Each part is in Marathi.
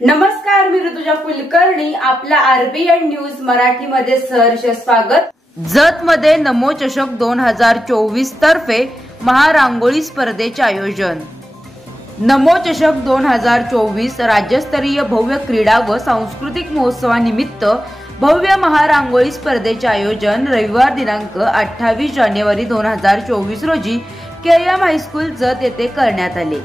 नमस्कार, मी ऋतुजा कुलकर्णी. आपल्या आरबीएन न्यूज मराठीमध्ये सहर्ष स्वागत. जत मध्ये नमो चषक 2024 तर्फे महारांगोळी स्पर्धेचे आयोजन. नमो चषक 2024 राज्यस्तरीय भव्य क्रीडा व सांस्कृतिक महोत्सवानिमित्त भव्य महारांगोळी स्पर्धेचे आयोजन रविवार दिनांक 28 जानेवारी 2024 रोजी केएम हायस्कूल जत येथे करण्यात आले.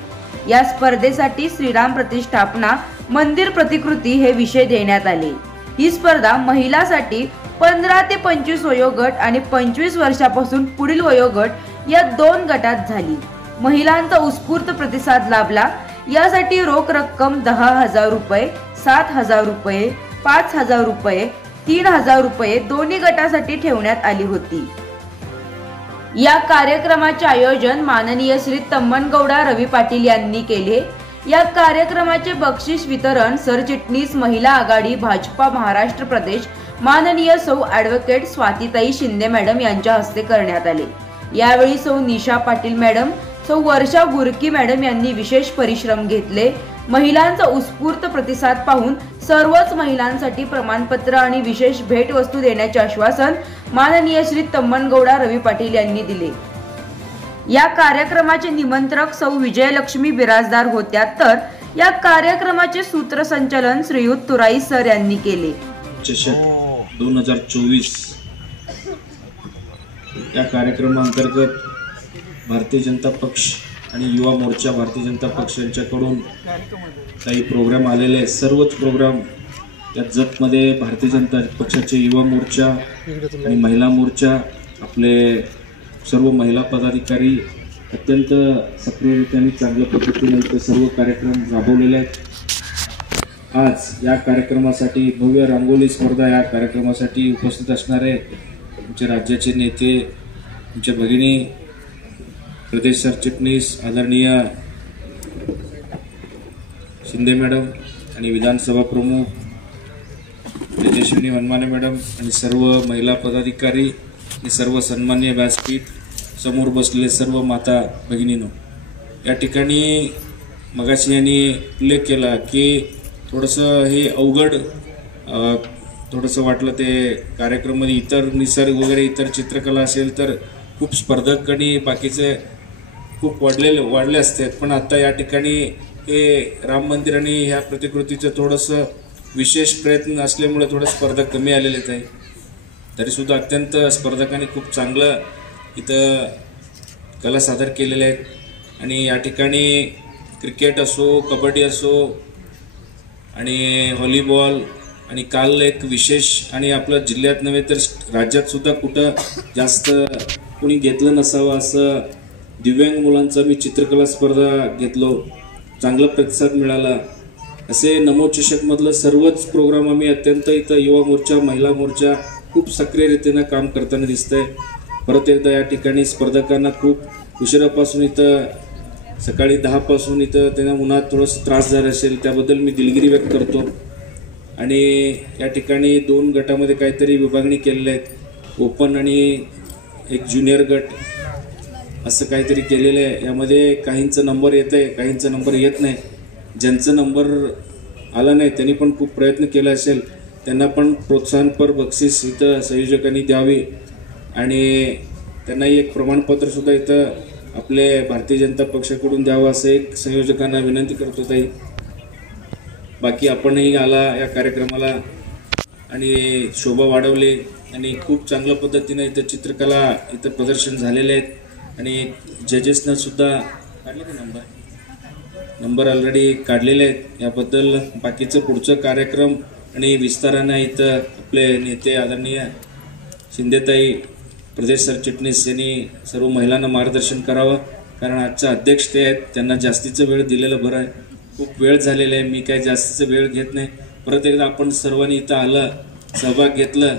या स्पर्धेसाठी श्रीराम प्रतिष्ठापना मंदिर प्रतिकृती हे विषय देण्यात आले. ही स्पर्धा महिलांसाठी 15 ते 25 वयोगट आणि 25 वर्षापासून पुढील वयोगट या 2 गटात झाली. महिलांचा उत्स्फूर्त प्रतिसाद लाभला. यासाठी रोख रक्कम 10,000 रुपये, 7,000 रुपये, 5,000 रुपये, 3,000 रुपये दोन्ही गटासाठी ठेवण्यात आली होती. या कार्यक्रमाचे आयोजन माननीय श्री तम्मनगौडा रवी पाटील यांनी केले. या कार्यक्रमाचे बक्षीस वितरण सरचिटणीस महिला आघाडी भाजपा महाराष्ट्र प्रदेश माननीय सौ ॲडव्होकेट स्वातीताई शिंदे मॅडम यांच्या हस्ते करण्यात आले. यावेळी सौ निशा पाटील मॅडम, सौ वर्षा गुरकी मॅडम यांनी विशेष परिश्रम घेतले. महिलांचा उत्स्फूर्त प्रतिसाद पाहून सर्वच महिलांसाठी प्रमाणपत्र आणि विशेष भेटवस्तू देण्याचे आश्वासन माननीय श्री तम्मनगौडा रवी पाटील यांनी दिले. या कार्यक्रमाचे निमंत्रक सौ विजयलक्ष्मी बिराजदार होत्या, तर या कार्यक्रमाचे सूत्रसंचालन श्रीयुत तुराई सर यांनी केले. चषक 2024 या कार्यक्रमांतर्गत भारतीय जनता पक्ष आणि युवा मोर्चा भारतीय जनता पक्ष यांच्याकडून काही प्रोग्राम आलेले आहेत. सर्वच प्रोग्राम या जतमध्ये भारतीय जनता पक्षाचे युवा मोर्चा आणि महिला मोर्चा, आपले सर्व महिला पदाधिकारी अत्यंत सक्रियरित्याने चांगल्या पद्धतीने ते सर्व कार्यक्रम राबवलेले आहेत. आज या कार्यक्रमासाठी भव्य रांगोळी स्पर्धा या कार्यक्रमासाठी उपस्थित असणारे आमचे राज्याचे नेते, आमच्या भगिनी प्रदेश सरचिटणीस आदरणीय शिंदे मॅडम आणि विधानसभा प्रमुख तेजस्विनी वनमाने मॅडम आणि सर्व महिला पदाधिकारी आणि सर्व सन्माननीय व्यासपीठ समोर बसलेले सर्व माता भगिनींनो, या ठिकाणी मगाशी यांनी उल्लेख केला की थोडंसं हे अवघड थोडंसं वाटलं ते कार्यक्रमामध्ये. इतर निसर्ग वगैरे इतर चित्रकला असेल तर खूप स्पर्धक आणि बाकीचे खूप वाढले असतात, पण आता या ठिकाणी हे राम मंदिर आणि ह्या प्रतिकृतीचं थोडंसं विशेष प्रयत्न असल्यामुळे थोडं स्पर्धक कमी आलेलेच आहे. तरीसुद्धा अत्यंत स्पर्धकांनी खूप चांगलं इथं कला सादर केलेले आहेत. आणि या ठिकाणी क्रिकेट असो, कबड्डी असो आणि व्हॉलीबॉल, आणि काल एक विशेष आणि आपल्या जिल्ह्यात नव्हे तर राज्यात सुद्धा कुठं जास्त कोणी घेतलं नसावं असं दिव्यांग मुलांचा मी चित्रकला स्पर्धा घेतलो, चांगला प्रतिसाद मिळाला. असे नमो चषकमधलं सर्वच प्रोग्राम आम्ही अत्यंत इथं युवा मोर्चा महिला मोर्चा खूप सक्रियरितीनं काम करताना दिसतंय. परत एकदा या ठिकाणी स्पर्धकांना खूप उशिरापासून इथं सकाळी 10 पासून इथं त्यांना उन्हात थोडंसं त्रास झाला असेल, त्याबद्दल मी दिलगिरी व्यक्त करतो. आणि या ठिकाणी 2 गटामध्ये काहीतरी विभागणी केलेल्या आहेत, ओपन आणि एक ज्युनियर गट असं काहीतरी केलेलं आहे. यामध्ये काहींचा नंबर येत आहे, काहींचा नंबर येत नाही. ज्यांचा नंबर आला नाही त्यांनी पण खूप प्रयत्न केला असेल, त्यांना पण प्रोत्साहनपर बक्षीस इथं संयोजकांनी द्यावी आणि त्यांनाही एक प्रमाणपत्रसुद्धा इथं आपले भारतीय जनता पक्षाकडून द्यावं असं एक संयोजकांना विनंती करतो ताई. बाकी आपणही आला या कार्यक्रमाला आणि शोभा वाढवली आणि खूप चांगल्या पद्धतीनं इथं चित्रकला इथं प्रदर्शन झालेले आहेत. आणि जजेसनं सुद्धा काढले का नंबर ऑलरेडी काढलेले आहेत. याबद्दल बाकीचं पुढचं कार्यक्रम आणि विस्तारानं इथं आपले नेते आदरणीय शिंदेताई प्रदेश सरचिटणीस यांनी सर्व महिलांना मार्गदर्शन करावं, कारण आजचा अध्यक्ष ते आहेत, त्यांना जास्तीचं वेळ दिलेलं बरं आहे. खूप वेळ झालेला आहे, मी काय जास्तीचं वेळ घेत नाही. परत एकदा आपण सर्वांनी इथं आलं, सहभाग घेतलं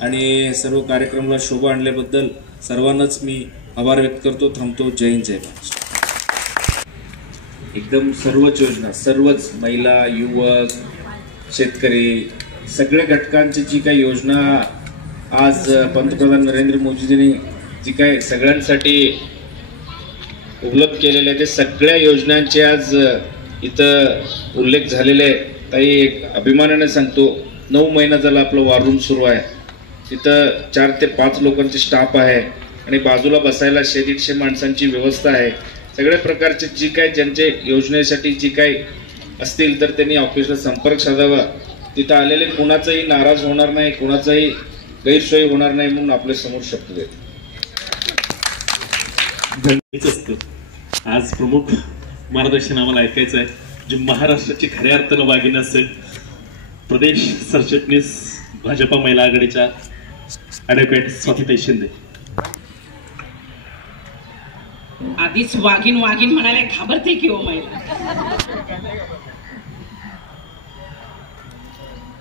आणि सर्व कार्यक्रमाला शोभा आणल्याबद्दल सर्वांनाच मी आभार व्यक्त करतो. थांबतो. जय हिंद, जय महाराष्ट्र. एकदम सर्वच योजना, सर्वच महिला, युवक, शेतकरी, सगळ्या घटकांची जी काही योजना आज पंतप्रधान नरेंद्र मोदीजींनी जी काही सगळ्यांसाठी उपलब्ध केलेल्या ते सगळ्या योजनांचे आज इथं उल्लेख झालेले आहे. ताई एक अभिमानाने सांगतो 9 महिना झाला आपलं वॉर रूम सुरू आहे. तिथं 4 ते 5 लोकांचे स्टाफ आहे आणि बाजूला बसायला 100-150 माणसांची व्यवस्था आहे. सगळ्या प्रकारचे जी काही ज्यांचे योजनेसाठी जी काही असतील तर त्यांनी ऑफिसला संपर्क साधावा. तिथं आलेले कोणाचाही नाराज होणार नाही, कोणाचाही गैरसोय होणार नाही म्हणून आपल्या समोर शब्द देतो. आज प्रमुख मार्गदर्शन आम्हाला ऐकायचं आहे, जे महाराष्ट्राची खऱ्या अर्थानं वाघीण असेल. प्रदेश सरचिटणीस भाजपा महिला आघाडीच्या ॲडव्होकेट स्वातीताई शिंदे. आधीच वाघीण वाघीण म्हणायला घाबरते की हो महिला.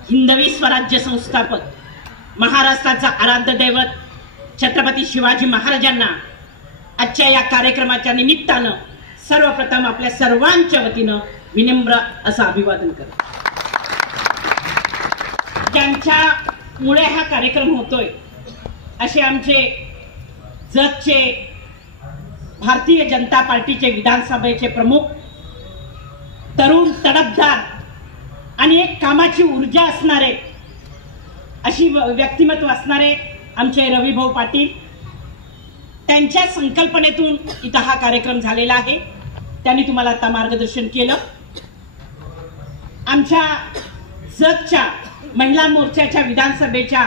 हिंदवी स्वराज्य संस्थापक महाराष्ट्राचा आराध्य दैवत छत्रपती शिवाजी महाराजांना आजच्या या कार्यक्रमाच्या निमित्तानं सर्वप्रथम आपल्या सर्वांच्या वतीनं विनम्र असं अभिवादन करतो. ज्यांच्यामुळे हा कार्यक्रम होतोय असे आमचे जतचे भारतीय जनता पार्टीचे विधानसभेचे प्रमुख, तरुण तडफदार आणि एक कामाची ऊर्जा असणारे अशी व्यक्तिमत्व असणारे आमचे रविभाऊ पाटील, त्यांच्या संकल्पनेतून इथं हा कार्यक्रम झालेला आहे. त्यांनी तुम्हाला आता मार्गदर्शन केलं. आमच्या जतच्या महिला मोर्चाच्या विधानसभेच्या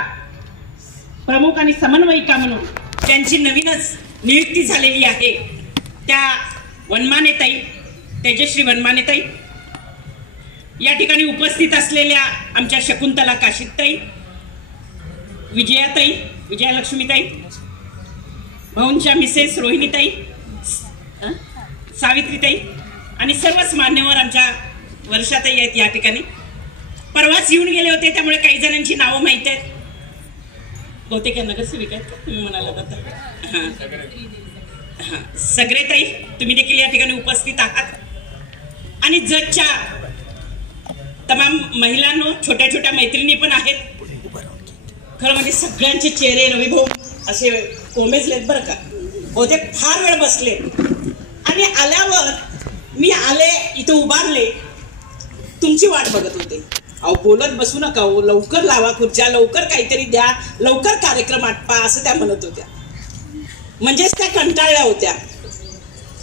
प्रमुख आणि समन्वयिका म्हणून त्यांची नवीनच नियुक्ती झालेली आहे त्या वनमानेताई, तेजश्री वनमानेताई, या ठिकाणी उपस्थित असलेल्या आमच्या शकुंतला काशीताई, विजयाताई, विजयालक्ष्मीताई, भाऊंच्या मिसेस रोहिणीताई, सावित्रीताई आणि सर्वच मान्यवर आमच्या वर्षाताई आहेत. या ठिकाणी परवाच येऊन गेले होते त्यामुळे काही जणांची नावं माहित आहेत. बहुतेक नगरसेविक आहेत का तुम्ही म्हणाला आता? हां, सगळेताई तुम्ही देखील या ठिकाणी उपस्थित आहात. आणि जजच्या तमाम महिलांनो, छोट्या छोट्या मैत्रिणी पण आहेत. खरं म्हणजे सगळ्यांचे चेहरे रविभाऊ असे कोमेजलेत बरं का. बहुतेक फार वेळ बसले आणि आल्यावर मी आले इथं उभारले, तुमची वाट बघत होते. अहो बोलत बसू नका हो, लवकर लावा खुर्च्या, लवकर काहीतरी द्या, लवकर कार्यक्रम आटपा असं त्या म्हणत होत्या. म्हणजेच त्या कंटाळल्या होत्या.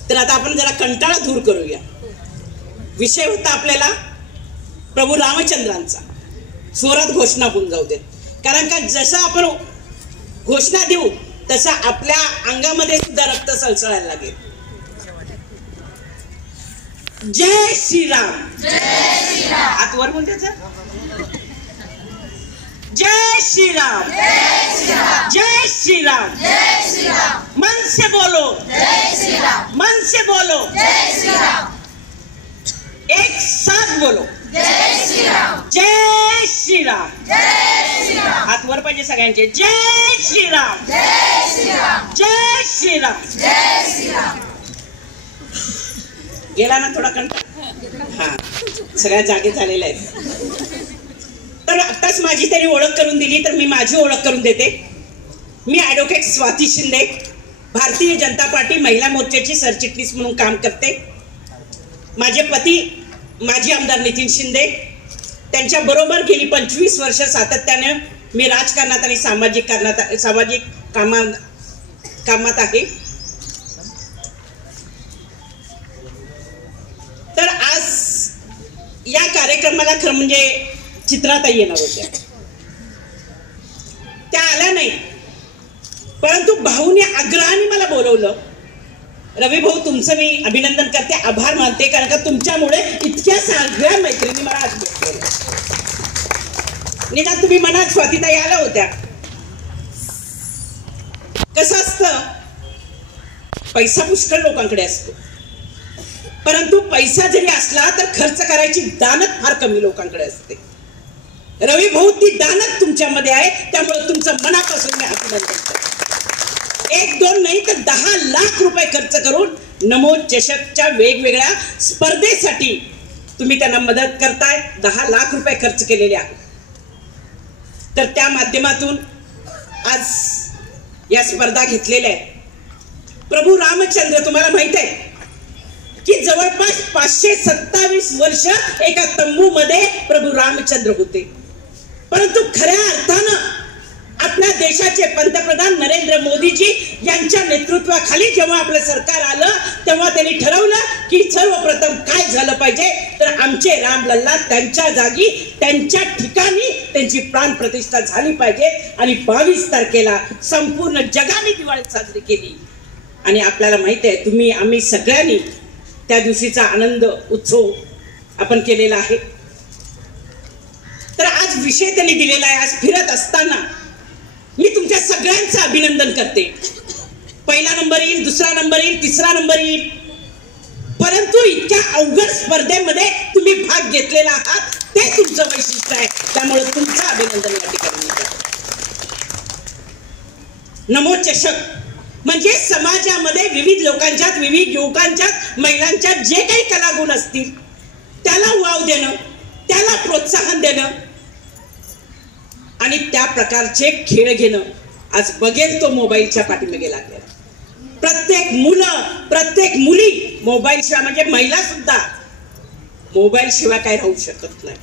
तर आता आपण जरा कंटाळा दूर करूया. विषय होता आपल्याला प्रभू रामचंद्रांचा. जोरात घोषणा होऊन जाऊ देत, कारण का जसं आपण घोषणा देऊ तसं आपल्या अंगामध्ये सुद्धा रक्त सळसळायला लागेल. जय श्रीराम. हात वर बोल त्याचा. जय श्रीराम. जय श्रीराम. मन से बोलो. मन से बोलो. एक साथ बोलो. जय श्रीराम. हात वर पाहिजे सगळ्यांचे. जय श्रीराम. जय श्रीराम. गेला ना थोडा कंटाळा? हा, सगळ्या जागे झालेल्या आहेत. तर आत्ताच माझी त्यांनी ओळख करून दिली, तर मी माझी ओळख करून देते. मी ॲडव्होकेट स्वाती शिंदे, भारतीय जनता पार्टी महिला मोर्चाची सरचिटणीस म्हणून काम करते. माझे पती माजी आमदार नितीन शिंदे, त्यांच्या बरोबर गेली 25 वर्ष सातत्याने मी राजकारणात आणि सामाजिक कामात आहे. तर आज या कार्यक्रमाला खरं म्हणजे चित्राताई येणार होत्या, त्या आल्या नाही, परंतु भाऊने आग्रहाने मला बोलवलं. रवी भाऊ तुमचं मी अभिनंदन करते, आभार मानते, कारण का तुमच्यामुळे इतक्या सगळ्या मैत्रिणी मला आज भेटल्या. निदान तुम्ही मनात स्वातीताई आल्या होत्या. कसं असतं, पैसा पुष्कळ लोकांकडे असतो, परंतु पैसा जरी असला तर खर्च करायची दानत फार कमी लोकांकडे असते. रवी भाऊ ती दानत तुमच्यामध्ये आहे, त्यामुळे तुमचं मनापासून मी अभिनंदन करते. 1-2 नाही तर 10 लाख रुपये खर्च करून नमो चषकच्या वेगवेगळ्या स्पर्धेसाठी तुम्ही त्यांना मदत करताय. 10 लाख रुपये खर्च केलेले आहेत. तर त्या माध्यमातून आज या स्पर्धा घेतलेल्या आहेत. प्रभू रामचंद्र तुम्हाला माहित आहे की जवळपास 527 27 वर्ष एका तंबूमध्ये प्रभू रामचंद्र होते, परंतु खऱ्या अर्थानं आपल्या देशाचे पंतप्रधान नरेंद्र मोदीजी यांच्या नेतृत्वाखाली जेव्हा आपलं सरकार आलं तेव्हा त्यांनी ठरवलं की सर्वप्रथम काय झालं पाहिजे तर आमचे रामलल्ला त्यांच्या जागी त्यांच्या ठिकाणी त्यांची प्राण प्रतिष्ठा झाली पाहिजे. आणि 22 तारखेला संपूर्ण जगाने दिवाळी साजरी केली. आणि आपल्याला माहिती आहे, तुम्ही आम्ही सगळ्यांनी त्या दिवशीचा आनंद उत्सव आपण केलेला आहे. तर आज विषय त्यांनी दिलेला आहे. आज फिरत असताना मी तुमच्या सगळ्यांचं अभिनंदन करते. पहिला नंबर येईल, दुसरा नंबर येईल, तिसरा नंबर येईल, परंतु इतक्या अवघड स्पर्धेमध्ये तुम्ही भाग घेतलेला आहात, ते तुमचं वैशिष्ट्य आहे. त्यामुळे तुमचं अभिनंदन या ठिकाणी करते. नमो चषक म्हणजे समाजामध्ये विविध लोकांच्यात, विविध युवकांच्यात, महिलांच्यात जे काही कलागुण असतील त्याला वाव देणं, त्याला प्रोत्साहन देणं आणि त्या प्रकारचे खेळ घेणं. आज बघेल तो मोबाईलच्या पाठीमागे लागले. प्रत्येक मुलं, प्रत्येक मुली मोबाईल शिवाय, म्हणजे महिला सुद्धा मोबाईल शिवाय काय राहू शकत नाही.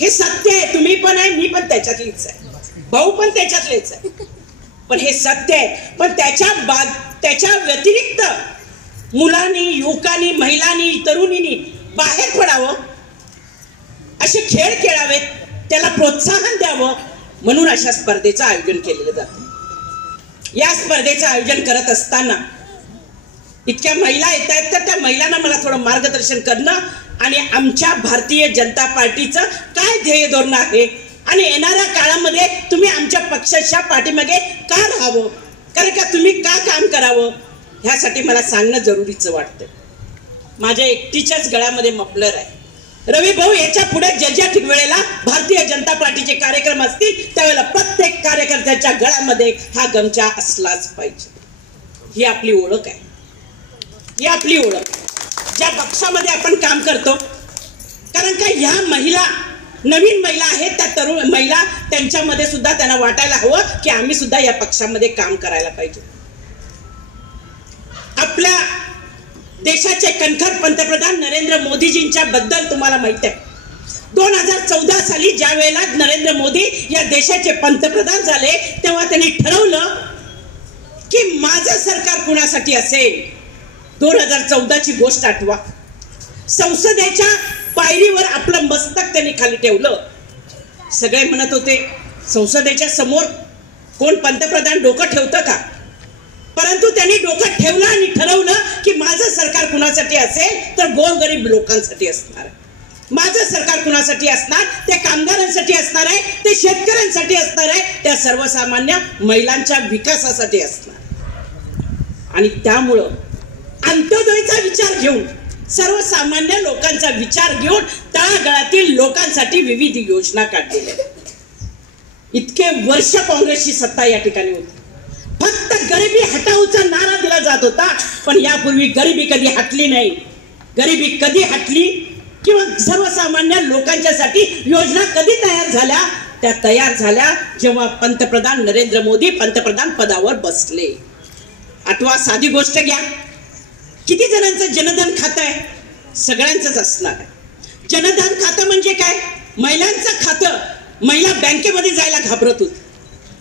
हे सत्य आहे. तुम्ही पण आहे, मी पण त्याच्यातलीच आहे, भाऊ पण त्याच्यातलेच आहे, पण हे सत्य आहे. पण त्याच्या व्यतिरिक्त मुलांनी, युवकांनी, महिलांनी, तरुणींनी बाहेर पडावं, असे खेळ खेळावेत, त्याला प्रोत्साहन द्यावं, म्हणून अशा स्पर्धेचं आयोजन केलेलं जातं. या स्पर्धेचं आयोजन करत असताना इतक्या महिला येत आहेत, तर त्या महिलांना मला थोडं मार्गदर्शन करणं आणि आमच्या भारतीय जनता पार्टीचं काय ध्येय धोरण आहे आणि येणाऱ्या काळामध्ये तुम्ही आमच्या पक्षाच्या पाठीमागे का राहावं, कारण का तुम्ही का काम करावं, ह्यासाठी मला सांगणं जरुरीचं वाटतं. माझ्या एकटीच्याच गळ्यामध्ये मफलर आहे. रवी भाऊ, याच्या पुढे ज्या वेळेला भारतीय जनता पार्टीचे कार्यक्रम असतील त्यावेळेला प्रत्येक कार्यकर्त्याच्या गळ्यामध्ये हा गमछा असलाच पाहिजे. ही आपली ओळख आहे, ही आपली ओळख. ज्या पक्षामध्ये आपण काम करतो, कारण का ह्या महिला नवीन महिला आहेत, त्या तरुण महिला, त्यांच्यामध्ये सुद्धा त्यांना वाटायला हवं की आम्ही सुद्धा या पक्षामध्ये काम करायला पाहिजे. आपल्या देशाचे कणखर पंतप्रधान नरेंद्र मोदीजींच्या बद्दल तुम्हाला माहिती आहे. 2014 साली ज्या वेळेला नरेंद्र मोदी या देशाचे पंतप्रधान झाले तेव्हा त्यांनी ठरवलं की माझं सरकार कुणासाठी असेल. 2014ची गोष्ट आठवा. संसदेच्या पायरीवर आपलं मस्तक त्यांनी खाली ठेवलं. सगळे म्हणत होते संसदेच्या समोर कोण पंतप्रधान डोकं ठेवतं का, परंतु त्यांनी डोकं ठेवलं आणि ठरवलं की माझं सरकार कुणासाठी असेल तर गोरगरीब लोकांसाठी असणार आहे. माझं सरकार कुणासाठी असणार, ते कामगारांसाठी असणार आहे, ते शेतकऱ्यांसाठी असणार आहे, त्या सर्वसामान्य महिलांच्या विकासासाठी असणार. आणि त्यामुळं अंत्योदयचा विचार घेऊन, सर्वसामान्य लोकांचा विचार घेऊन तळागाळातील लोकांसाठी विविध योजना काढलेल्या. इतके वर्ष काँग्रेसची सत्ता या ठिकाणी होती. फक्त गरिबी हटावचा नारा दिला जात होता, पण यापूर्वी गरिबी कधी हटली नाही. गरिबी कधी हटली किंवा सर्वसामान्य लोकांच्यासाठी योजना कधी तयार झाल्या, त्या तयार झाल्या जेव्हा पंतप्रधान नरेंद्र मोदी पंतप्रधान पदावर बसले. आठवा, साधी गोष्ट घ्या, किती जणांचं जनधन खातं आहे? सगळ्यांचंच असणार आहे. जनधन खातं म्हणजे काय? महिलांचं खातं. महिला बँकेमध्ये जायला घाबरत होती,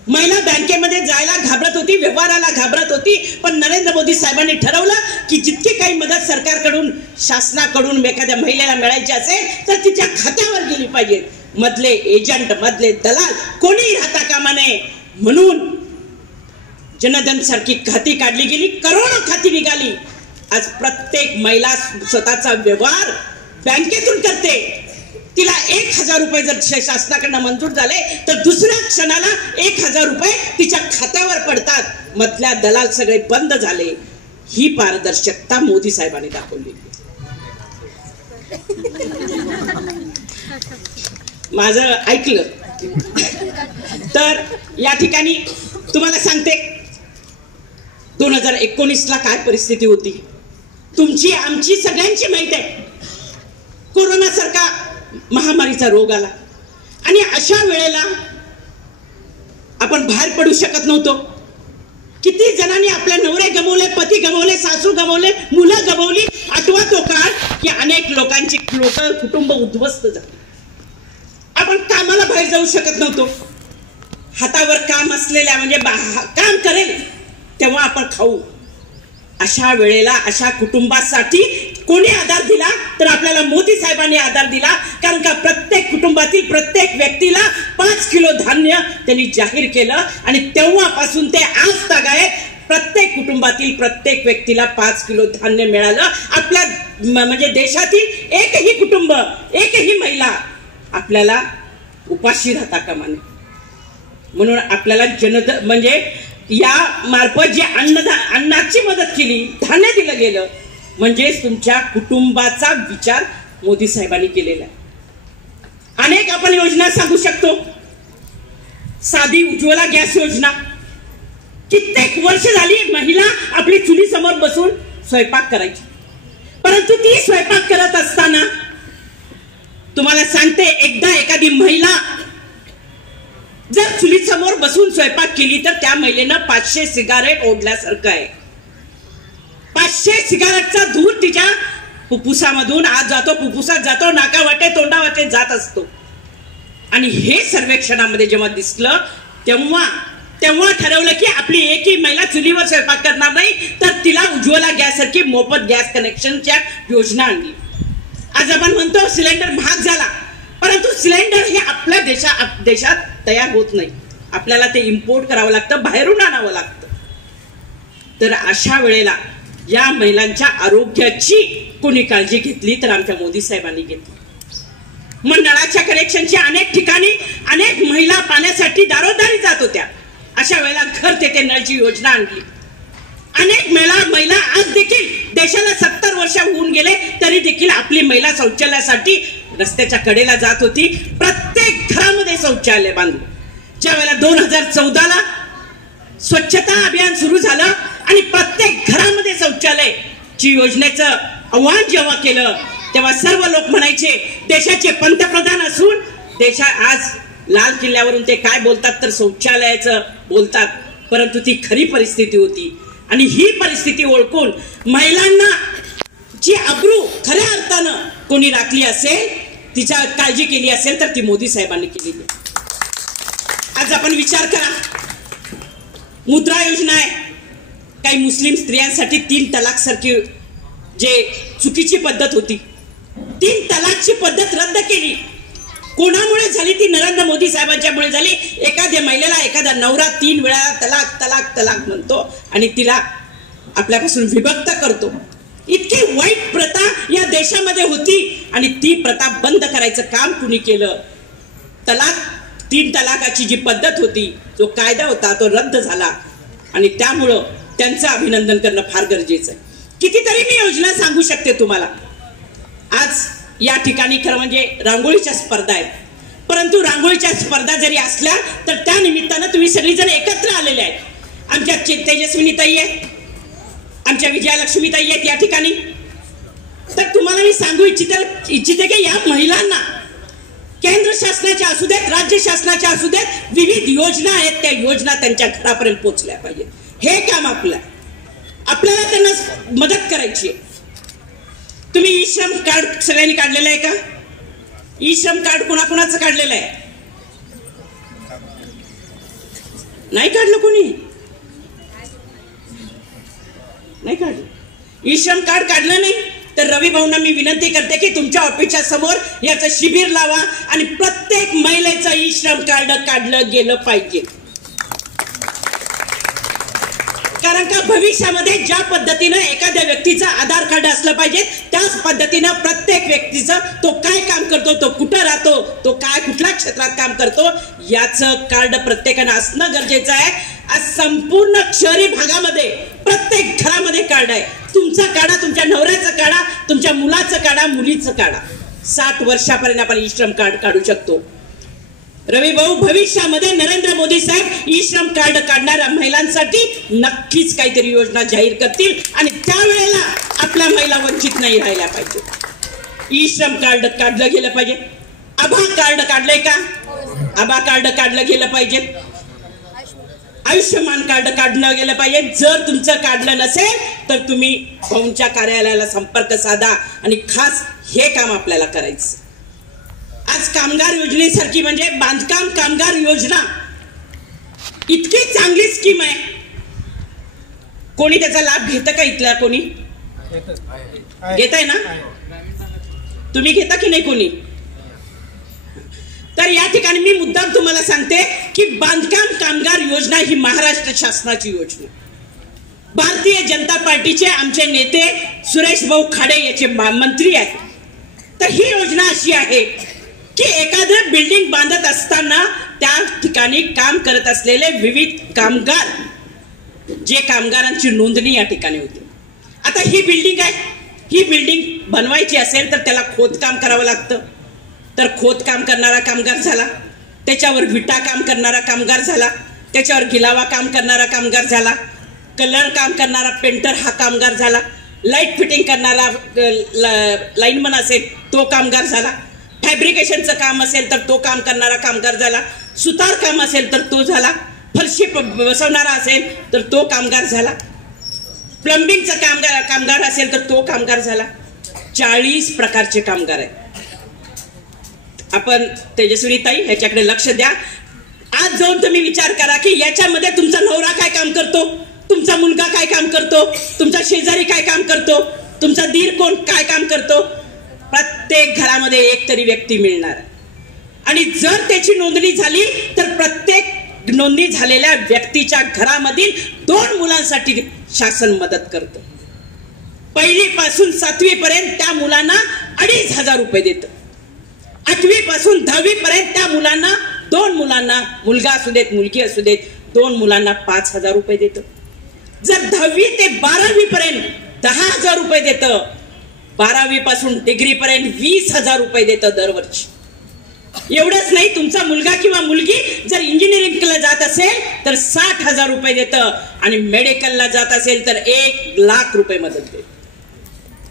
महिला बँकेमध्ये जायला घाबरत होती, व्यवहाराला घाबरत होती, पण नरेंद्र मोदी साहेबांनी ठरवलं की जितकी काही मदत सरकारकडून, शासनाकडून एखाद्या महिलेला मिळायची असेल तर तिच्या खात्यावर गेली पाहिजे. मधले एजंट, मधले दलाल कोणीही राहता कामा नये, म्हणून जनधन सारखी खाती काढली गेली, करोडो खाती निघाली. आज प्रत्येक महिला स्वतःचा व्यवहार बँकेतून करते. तिला 1000 रुपये जर शासनाकडनं मंजूर झाले तर दुसऱ्या क्षणाला 1000 रुपये तिच्या खात्यावर पडतात. मधल्या दलाल सगळे बंद झाले. ही पारदर्शकता मोदी साहेबांनी दाखवली. माझं ऐकलं तर या ठिकाणी तुम्हाला सांगते 2019ला काय परिस्थिती होती तुमची आमची सगळ्यांची माहिती आहे. कोरोना सारखा महामारीचा रोग आला आणि अशा वेळेला आपण बाहेर पडू शकत नव्हतो. किती जणांनी आपले नवरे गमावले, पती गमावले, सासू गमावले, मुलं गमावली. आठवा तो काळ की अनेक लोकांची कुटुंब उद्ध्वस्त झाली. आपण कामाला बाहेर जाऊ शकत नव्हतो. हातावर काम असलेल्या म्हणजे काम करेल तेव्हा आपण खाऊ. अशा वेळेला अशा कुटुंबासाठी कोणी आधार दिला तर आपल्याला मोदी साहेबांनी आधार दिला. कारण का प्रत्येक कुटुंबातील प्रत्येक व्यक्तीला 5 किलो धान्य त्यांनी जाहीर केलं आणि तेव्हापासून ते आज तागायत प्रत्येक कुटुंबातील प्रत्येक व्यक्तीला 5 किलो धान्य मिळालं. आपल्या म्हणजे देशातील एकही कुटुंब एकही महिला आपल्याला उपाशी राहता कामा नये. म्हणून आपल्याला म्हणजे या मार्फत जे अन्नाची मदत केली, धान्य दिलं गेलं, म्हणजेच तुमच्या कुटुंबाचा विचार मोदी साहेबांनी केलेला आहे. अनेक आपण योजना सांगू शकतो. साधी उज्ज्वला गॅस योजना, कित्येक वर्ष झाली महिला आपली चुलीसमोर बसून स्वयंपाक करायची. परंतु ती स्वयंपाक करत असताना तुम्हाला सांगते, एकदा एखादी महिला जर चुलीसमोर बसून स्वयंपाक केली तर त्या महिलेनं 500 सिगारेट ओढल्यासारखं आहे. 500 सिगारेटचा धूर तिच्या फुफ्फुसामधून आत जातो, फुफ्फुसात जातो, नाकावाटे तोंडावाटे जात असतो. आणि हे सर्वेक्षणामध्ये जेव्हा दिसलं तेव्हा ठरवलं की आपली एकही महिला चुलीवर स्वयंपाक करणार नाही, तर तिला उज्ज्वला गॅस सारखी मोफत गॅस कनेक्शनच्या योजना आणली. आज आपण म्हणतो सिलेंडर महाग झाला, परंतु सिलेंडर हे आपल्या देशात तयार होत नाही. आपल्याला ते इम्पोर्ट करावं लागतं, बाहेरून आणावं लागतं. तर अशा वेळेला या महिलांच्या आरोग्याची कोणी काळजी घेतली तर आमच्या मोदी साहेबांनी घेतली. नळाच्या कनेक्शनची अनेक ठिकाणी अनेक महिला पाण्यासाठी दारोदारी जात होत्या. अशा वेळेला घर तेथे नळची योजना आणली. अनेक महिला आज देखील देशाला 70 वर्ष होऊन गेले तरी देखील आपली महिला शौचालयासाठी रस्त्याच्या कडेला जात होती. प्रत्येक घरामध्ये शौचालय बांधलं. ज्या वेळेला 2014ला स्वच्छता अभियान सुरू झालं आणि प्रत्येक घरामध्ये शौचालयाची योजनेचं आव्हान जेव्हा केलं तेव्हा सर्व लोक म्हणायचे देशाचे पंतप्रधान असून आज लाल किल्ल्यावरून ते काय बोलतात तर शौचालयाचं बोलतात, परंतु ती खरी परिस्थिती होती. आणि ही परिस्थिती ओळखून महिलांना जी अब्रू खऱ्या अर्थानं कोणी राखली असेल, तिच्या काळजी केली असेल तर ती मोदी साहेबांनी केलेली. आज आपण विचार करा, मुद्रा योजना आहे. काही मुस्लिम स्त्रियांसाठी 3 तलाक सारखी जे चुकीची पद्धत होती, 3 तलाकची पद्धत रद्द केली. कोणामुळे झाली ती? नरेंद्र मोदी साहेबांच्यामुळे झाली. एखाद्या महिलेला एखादा नवरा 3 वेळा तलाक तलाक तलाक म्हणतो आणि तिला आपल्यापासून विभक्त करतो. इतकी वाईट प्रथा या देशामध्ये होती आणि ती प्रथा बंद करायचं काम कुणी केलं? 3 तलाकाची जी पद्धत होती, जो कायदा होता तो रद्द झाला आणि त्यामुळं त्यांचं अभिनंदन करणं फार गरजेचं आहे. कितीतरी मी योजना सांगू शकते तुम्हाला. आज या ठिकाणी खरं म्हणजे रांगोळीच्या स्पर्धा आहेत, परंतु रांगोळीच्या स्पर्धा जरी असल्या तर त्या निमित्तानं तुम्ही सगळीजण एकत्र आलेले आहेत. आमच्या तेजस्विनी ताई आहेत, आमच्या विजयालक्ष्मी ताई आहेत या ठिकाणी. तर तुम्हाला मी सांगू इच्छिते की या महिलांना केंद्र शासनाच्या असू देत, राज्य शासनाच्या असू देत, विविध योजना आहेत, त्या योजना त्यांच्या घरापर्यंत पोहोचल्या पाहिजेत. हे काम आपल्याला त्यांना मदत करायची आहे. तुम्ही ई श्रम कार्ड सगळ्यांनी काढलेलं आहे का? ई श्रम कार्ड कोणाकोणाचं काढलेलं आहे? नाही काढलं कोणी? नाही काढलं. ई श्रम कार्ड काढलं नाही तर रवी भाऊंना मी विनंती करते की तुमच्या ऑफिसच्या समोर याचं शिबिर लावा आणि प्रत्येक महिलेचं ई श्रम कार्ड काढलं गेलं पाहिजे. कारण का भविष्यामध्ये ज्या पद्धतीनं एखाद्या व्यक्तीचं आधार कार्ड असलं पाहिजे त्याच पद्धतीनं प्रत्येक व्यक्तीचं तो काय काम करतो, तो कुठं राहतो, तो काय कुठल्या क्षेत्रात काम करतो याचं कार्ड प्रत्येकानं असणं गरजेचं आहे. आज संपूर्ण शहरी भागामध्ये प्रत्येक घरामध्ये कार्ड आहे. तुमचा काढा, तुमच्या नवऱ्याचं काढा, तुमच्या मुलाचं काढा, मुलीचं काढा. 60 वर्षापर्यंत आपण ई श्रम कार्ड काढू शकतो. रवी भाऊ, भविष्यामध्ये नरेंद्र मोदी साहेब ई श्रम कार्ड काढणाऱ्या महिलांसाठी नक्कीच काहीतरी योजना जाहीर करतील आणि त्यावेळेला आपल्या महिला वंचित नाही राहिल्या पाहिजे. ई श्रम कार्ड काढलं गेलं पाहिजे. आभा कार्ड काढलंय का? आभा कार्ड काढलं गेलं पाहिजे. आयुष्यमान कार्ड काढलं गेलं पाहिजे. जर तुमचं काढलं नसेल तर तुम्ही भाऊंच्या कार्यालयाला संपर्क साधा आणि खास हे काम आपल्याला करायचं. आज कामगार योजनेसारखी म्हणजे बांधकाम कामगार योजना इतकी चांगली स्कीम आहे. कोणी त्याचा लाभ घेतं का? इथल्या कोणी घेताय ना? तुम्ही घेता की नाही कोणी? तर या ठिकाणी मी मुद्दाम तुम्हाला सांगते की बांधकाम कामगार योजना ही महाराष्ट्र शासनाची योजना. भारतीय जनता पार्टीचे आमचे नेते सुरेश भाऊ खाडे याचे मंत्री आहेत. तर ही योजना अशी आहे की एखादं बिल्डिंग बांधत असताना त्या ठिकाणी काम करत असलेले विविध कामगार, जे कामगारांची नोंदणी या ठिकाणी होते. आता ही बिल्डिंग आहे, ही बिल्डिंग बनवायची असेल तर त्याला खोदकाम करावं लागतं. तर खोदकाम करणारा कामगार झाला, त्याच्यावर विटा काम करणारा कामगार झाला, त्याच्यावर गिलावा काम करणारा कामगार झाला, कलर काम करणारा पेंटर हा कामगार झाला, लाईट फिटिंग करणारा लाईनमन असेल तो कामगार झाला, फॅब्रिकेशनचं काम असेल तर तो काम करणारा कामगार झाला, सुतार काम असेल तर तो झाला, फरशी बसवणारा असेल तर तो कामगार झाला, प्लंबिंगचा कामगार असेल तर तो कामगार झाला. 40 प्रकारचे कामगार आहेत. आपण तेजस्विनी ताई ह्याच्याकडे लक्ष द्या. आज जाऊन तुम्ही विचार करा की याच्यामध्ये तुमचा नवरा काय काम करतो, तुमचा मुलगा काय काम करतो, तुमचा शेजारी काय काम करतो, तुमचा दीर कोण काय काम करतो. प्रत्येक घरामध्ये एक तरी व्यक्ती मिळणार आणि जर त्याची नोंदणी झाली तर प्रत्येक नोंदणी झालेल्या व्यक्तीच्या घरामधील 2 मुलांसाठी शासन मदत करतं. 1ली पासून 7वी पर्यंत त्या मुलांना 2,500 रुपये देतं. 8वी पासून 10वी पर्यंत त्या मुलांना 2 मुलांना, मुलगा असू देत मुलगी असू देत, 2 मुलांना 5,000 रुपये देतं. जर 10वी ते 12वी पर्यंत 10,000 रुपये देतं. 12वी पासून डिग्री पर्यंत 20,000 रुपये देतं दरवर्षी. एवढंच नाही, तुमचा मुलगा किंवा मुलगी जर इंजिनिअरिंगला जात असेल तर 60,000 रुपये देतं आणि मेडिकलला जात असेल तर 1,00,000 रुपये मदत देतं.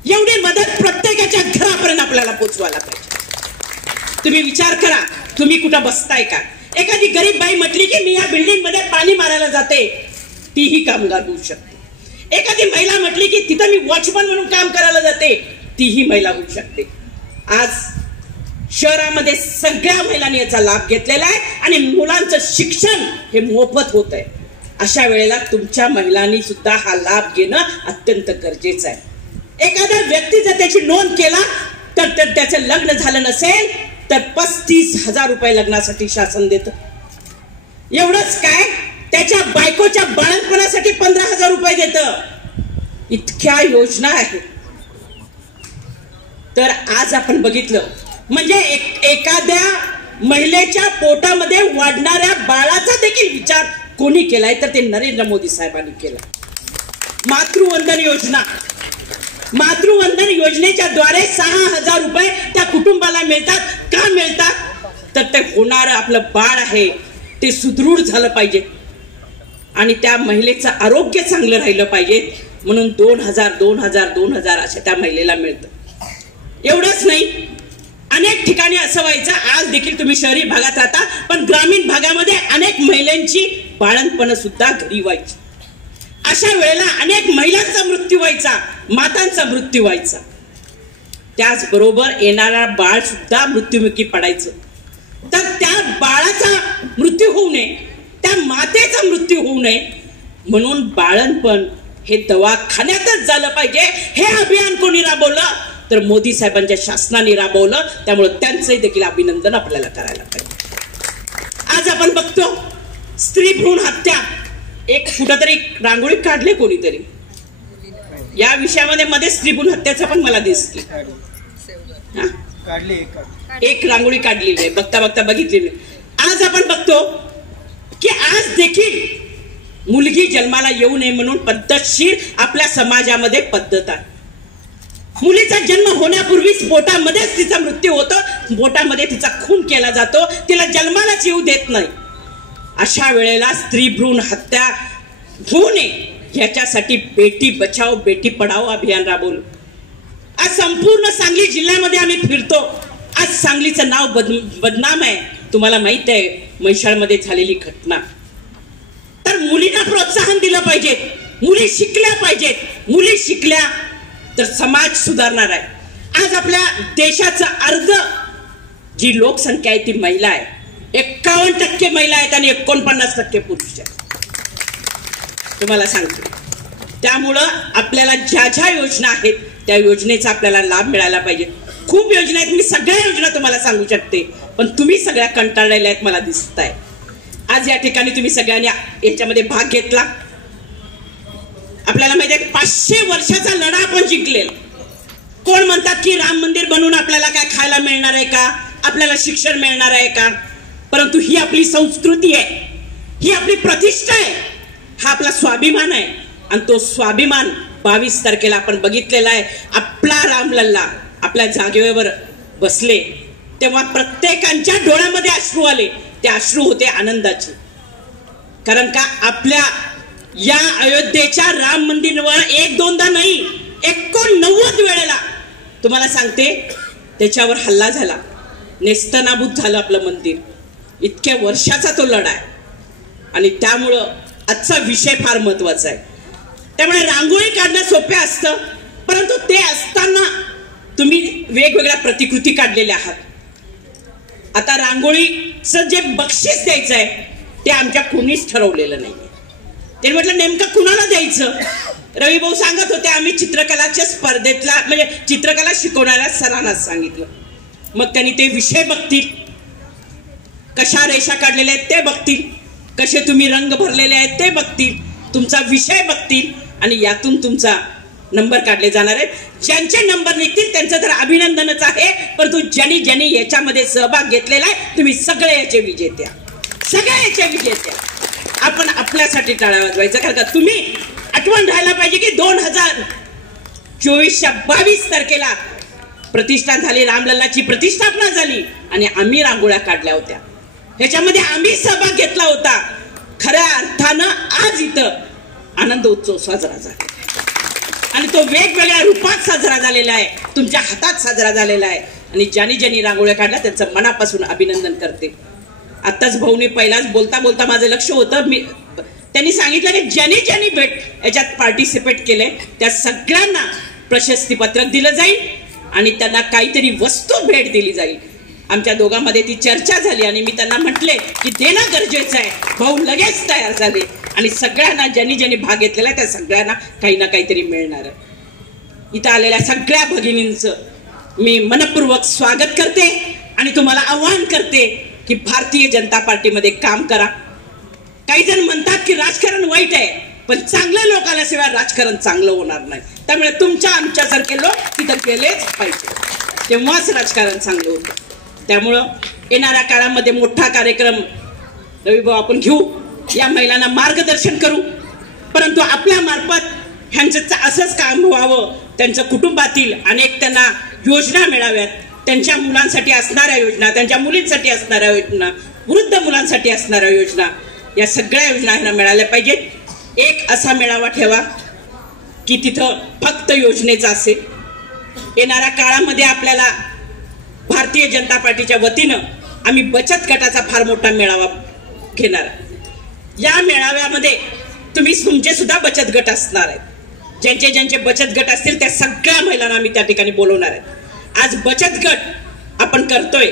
एवढी मदत प्रत्येकाच्या घरापर्यंत आपल्याला पोचवायला पाहिजे. तुम्ही विचार करा, तुम्ही कुठं बसताय का? एखादी गरीब बाई म्हटली की मी या बिल्डिंग मध्ये पाणी मारायला जाते, तीही कामगार होऊ शकते. एखादी महिला म्हटली की तिथं मी वॉचमन म्हणून काम करायला जाते, तीही महिला होऊ शकते. आज शहरामध्ये सगळ्या महिलांनी याचा लाभ घेतलेला आहे आणि मुलांचं शिक्षण हे मोफत होत आहे. अशा वेळेला तुमच्या महिलांनी सुद्धा हा लाभ घेणं अत्यंत गरजेचं आहे. एखाद्या व्यक्ती जर त्याची नोंद केला तर त्याचं लग्न झालं नसेल तर 35,000 रुपये लग्नासाठी शासन देतं. एवढंच काय, त्याच्या बायकोच्या बाळंतपणासाठी 15,000 रुपये देतं. इतक्या योजना आहेत. तर आज आपण बघितलं म्हणजे एखाद्या महिलेच्या पोटामध्ये वाढणाऱ्या बाळाचा देखील विचार कोणी केलाय तर ते नरेंद्र मोदी साहेबांनी केला. मातृवंदन योजना, मातृवंदन योजनेच्या द्वारे 6,000 रुपये त्या कुटुंबाला मिळतात. का मिळतात? तर ते होणारं आपलं बाळ आहे ते सुदृढ झालं पाहिजे आणि त्या महिलेचं आरोग्य चांगलं राहिलं पाहिजे म्हणून 2,000 अशा त्या महिलेला मिळतं. एवढंच नाही, अनेक ठिकाणी असं व्हायचं, आज देखील तुम्ही शहरी भागात राहता पण ग्रामीण भागामध्ये अनेक महिलांची बाळंतपण सुद्धा घरी व्हायची. अशा वेळेला अनेक महिलांचा मृत्यू व्हायचा, मातांचा मृत्यू व्हायचा. त्याचबरोबर येणारा बाळ सुद्धा मृत्युमुखी पडायचं. तर त्या बाळाचा मृत्यू होऊ नये, त्या मातेचा मृत्यू होऊ नये म्हणून बाळंतपण हे दवाखान्यातच झालं पाहिजे हे अभियान कोणी राबवलं तर मोदी साहेबांच्या शासनाने राबवलं. त्यामुळे त्यांचे देखील अभिनंदन आपल्याला करायला पाहिजे. आज आपण बघतो स्त्री भ्रूण हत्या, एक कुठंतरी रांगोळी काढले कोणीतरी या विषयामध्ये मध्ये स्त्री भ्रूण हत्याचा पण मला दिसली. एक रांगोळी काढलेली आहे, बघता बघता बघितलेली. आज आपण बघतो की आज देखील मुलगी जन्माला येऊ नये म्हणून पद्धतशीर आपल्या समाजामध्ये पद्धत आहे. मुलीचा जन्म होण्यापूर्वीच पोटामध्येच तिचा मृत्यू होतो, पोटामध्ये तिचा खून केला जातो, तिला जन्मालाच येऊ देत नाही. अशा वेळेला स्त्री भ्रूण हत्या होऊ नये याच्यासाठी बेटी बचाओ बेटी पढाओ अभियान राबवलं. आज संपूर्ण सांगली जिल्ह्यामध्ये आम्ही फिरतो. आज सांगलीचं नाव बदनाम आहे. तुम्हाला माहित आहे म्हैसाळमध्ये झालेली घटना. तर मुलींना प्रोत्साहन दिलं पाहिजे, मुली शिकल्या पाहिजेत. मुली शिकल्या तर समाज सुधारणार आहे. आज आपल्या देशाचं अर्ध जी लोकसंख्या आहे ती महिला आहे. 51% महिला आहेत आणि 49% पुरुष आहेत. तुम्हाला सांगते, त्यामुळं आपल्याला ज्या ज्या योजना आहेत त्या योजनेचा आपल्याला लाभ मिळाला पाहिजे. खूप योजना आहेत, मी सगळ्या योजना तुम्हाला सांगू शकते, पण तुम्ही सगळ्या कंटाळलेल्या आहेत मला दिसत आहे. आज या ठिकाणी तुम्ही सगळ्यांनी याच्यामध्ये भाग घेतला. आपल्याला माहिती आहे 500 वर्षाचा लढा आपण जिंकलेला. कोण म्हणतात की राम मंदिर बनवून आपल्याला काय खायला मिळणार आहे का, आपल्याला शिक्षण मिळणार आहे का, परंतु ही आपली संस्कृती आहे, ही आपली प्रतिष्ठा आहे, हा आपला स्वाभिमान आहे. आणि तो स्वाभिमान 22 तारखेला आपण बघितलेला आहे. आपला रामलल्ला आपल्या जागेवर बसले तेव्हा प्रत्येकाच्या डोळ्यामध्ये अश्रू आले. ते अश्रू होते आनंदाचे. कारण का आपल्या या अयोध्येच्या राम मंदिरावर 1-2दा नाही 89 वेळेला तुम्हाला सांगते त्याच्यावर हल्ला झाला, नेस्तनाबूत झालं आपलं मंदिर. इतक्या वर्षाचा तो लढा आहे आणि त्यामुळं आजचा विषय फार महत्वाचा आहे. त्यामुळे रांगोळी काढणं सोपं असतं, परंतु ते असताना तुम्ही वेगवेगळ्या प्रतिकृती काढलेल्या आहात. आता रांगोळीचं जे बक्षीस द्यायचं आहे ते आमच्या कोणीच ठरवलेलं नाही. ते म्हटलं नेमकं कुणाला द्यायचं. रवी भाऊ सांगत होते आम्ही चित्रकलाच्या स्पर्धेतला म्हणजे चित्रकला शिकवणाऱ्या सरांना सांगितलं. मग त्यांनी ते विषय बघतील, कशा रेषा काढलेल्या आहेत ते बघतील, कसे तुम्ही रंग भरलेले आहेत ते बघतील, तुमचा विषय बघतील आणि यातून तुमचा नंबर काढले जाणार आहेत. ज्यांचे नंबर निघतील त्यांचं तर अभिनंदनच आहे, परंतु ज्यांनी ज्यांनी याच्यामध्ये सहभाग घेतलेला आहे तुम्ही सगळे याचे विजेते, सगळे याचे विजेते. आपण आपल्यासाठी टाळ्या वाजवायचं. कारण का तुम्ही आठवण राहायला पाहिजे की 2024च्या 22 तारखेला प्रतिष्ठान झाली, रामलल्लाची प्रतिष्ठापना झाली आणि आम्ही रांगोळ्या काढल्या होत्या. ह्याच्यामध्ये आम्ही सहभाग घेतला होता. खऱ्या अर्थानं आज इथं आनंद उत्सव साजरा झाला आणि तो वेगवेगळ्या रूपात साजरा झालेला आहे, तुमच्या हातात साजरा झालेला आहे. आणि ज्यांनी ज्यांनी रांगोळ्या काढल्या त्यांचं मनापासून अभिनंदन करते. आत्ताच भाऊनी पहिलाच बोलता बोलता माझं लक्ष होतं, त्यांनी सांगितलं की ज्यांनी ज्यांनी याच्यात पार्टिसिपेट केले त्या सगळ्यांना प्रशस्तीपत्रक दिलं जाईल आणि त्यांना काहीतरी वस्तू भेट दिली जाईल. आमच्या दोघांमध्ये ती चर्चा झाली आणि मी त्यांना म्हटले की देणं गरजेचं आहे. भाऊ लगेच तयार झाले आणि सगळ्यांना ज्यांनी ज्यांनी भाग घेतलेला त्या सगळ्यांना काही ना काहीतरी मिळणार. इथं आलेल्या सगळ्या भगिनींचं मी मनपूर्वक स्वागत करते आणि तुम्हाला आवाहन करते की भारतीय जनता पार्टीमध्ये काम करा. काही जण म्हणतात की राजकारण वाईट आहे, पण चांगल्या लोक आल्याशिवाय राजकारण चांगलं होणार नाही. त्यामुळे तुमच्या आमच्यासारखे लोक तिथं गेलेच पाहिजे, तेव्हाच राजकारण चांगलं होतं. त्यामुळं येणाऱ्या काळामध्ये मोठा कार्यक्रम रविभाऊ आपण घेऊ, या महिलांना मार्गदर्शन करू, परंतु आपल्या मार्फत ह्यांचं असंच काम व्हावं. त्यांच्या कुटुंबातील अनेक त्यांना योजना मिळाव्यात, त्यांच्या मुलांसाठी असणाऱ्या योजना, त्यांच्या मुलींसाठी असणाऱ्या योजना, वृद्ध मुलांसाठी असणाऱ्या योजना, या सगळ्या योजना ह्यांना मिळाल्या पाहिजेत. एक असा मेळावा ठेवा की तिथं फक्त योजनेचा असेल. येणाऱ्या काळामध्ये आपल्याला भारतीय जनता पार्टीच्या वतीनं आम्ही बचत गटाचा फार मोठा मेळावा घेणार. या मेळाव्यामध्ये तुमचे सुद्धा बचत गट असणार आहेत. ज्यांचे ज्यांचे बचत गट असतील त्या सगळ्या महिलांना आम्ही त्या ठिकाणी बोलवणार आहे. आज बचत गट आपण करतोय,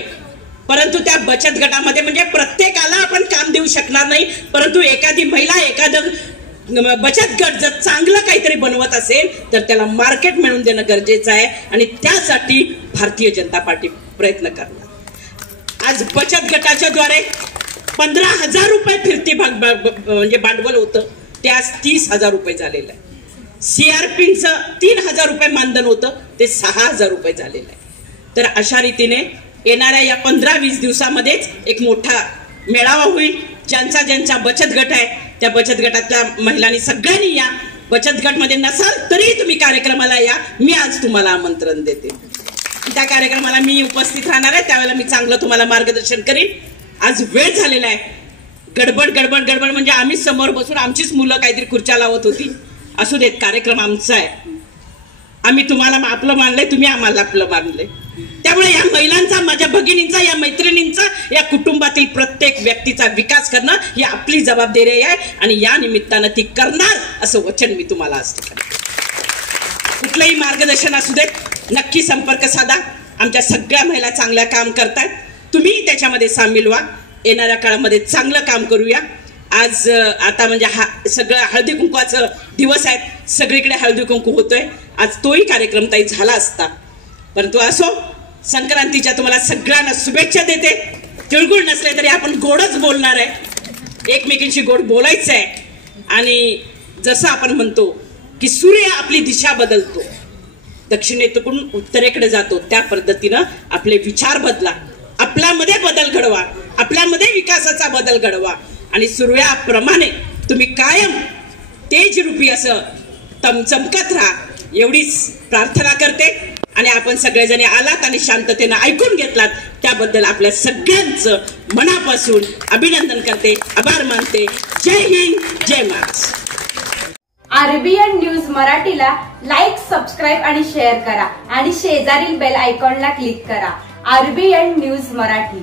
परंतु त्या बचत गटामध्ये म्हणजे प्रत्येकाला आपण काम देऊ शकणार नाही, परंतु एखादी महिला एखादं बचत गट जर चांगलं काहीतरी बनवत असेल तर त्याला मार्केट मिळवून देणं गरजेचं आहे आणि त्यासाठी भारतीय जनता पार्टी प्रयत्न करणार. आज बचत गटाच्या द्वारे 15,000 रुपये फिरती म्हणजे भांडवल होतं, ते आज 30,000 रुपये झालेलं आहे. CRPचं 3,000 रुपये मानधन होतं, ते 6,000 रुपये झालेलं आहे. तर अशा रीतीने येणाऱ्या या 15-20 दिवसामध्येच एक मोठा मेळावा होईल. ज्यांचा ज्यांचा बचत गट आहे त्या बचत गटातल्या महिलांनी सगळ्यांनी या. बचत गटमध्ये नसाल तरी तुम्ही कार्यक्रमाला या, मी आज तुम्हाला आमंत्रण देते. त्या कार्यक्रमाला मी उपस्थित राहणार आहे, त्यावेळेला मी चांगलं तुम्हाला मार्गदर्शन करीन. आज वेळ झालेला आहे. गडबड गडबड गडबड म्हणजे आम्ही समोर बसून आमचीच मुलं काहीतरी खुर्च्या लावत होती. असू देत, कार्यक्रम आमचा आहे. आम्ही तुम्हाला आपलं मानलंय, तुम्ही आम्हाला आपलं मानलंय. त्यामुळे या महिलांचा, माझ्या भगिनींचा, या मैत्रिणींचा, या कुटुंबातील प्रत्येक व्यक्तीचा विकास करणं ही आपली जबाबदारी आहे आणि या निमित्तानं ती करणार असं वचन मी तुम्हाला असते. कुठलंही मार्गदर्शन असू देत नक्की संपर्क साधा. आमच्या सगळ्या महिला चांगल्या काम करतायत, तुम्ही त्याच्यामध्ये सामील व्हा. येणाऱ्या काळामध्ये चांगलं काम करूया. आज आता म्हणजे हा सगळं हळदी कुंकवाचं दिवस आहे, सगळीकडे हळदी कुंकू होतोय. आज तोही कार्यक्रम ताई झाला असता, परंतु असो, संक्रांतीच्या तुम्हाला सगळ्यांना शुभेच्छा देते. तिळगुळ नसले तरी आपण गोडच बोलणार आहे, एकमेकींशी गोड बोलायचं आहे. आणि जसं आपण म्हणतो की सूर्य आपली दिशा बदलतो, दक्षिणेतून उत्तरेकडे जातो, त्या पद्धतीनं आपले विचार बदला, आपल्यामध्ये बदल घडवा, आपल्यामध्ये विकासाचा बदल घडवा आणि सूर्याप्रमाणे तुम्ही कायम तेजरूपी असं चमकत राहा एवढीच प्रार्थना करते. आणि आपण सगळेजणी आलात आणि शांततेनं ऐकून घेतलात त्याबद्दल आपल्या सगळ्यांचं मनापासून अभिनंदन करते, आभार मानते. जय हिंद, जय महाराष्ट्र. RBN न्यूज मराठीला लाईक, सबस्क्राईब आणि शेअर करा आणि शेजारील बेल आयकॉनला क्लिक करा. RBN news Marathi.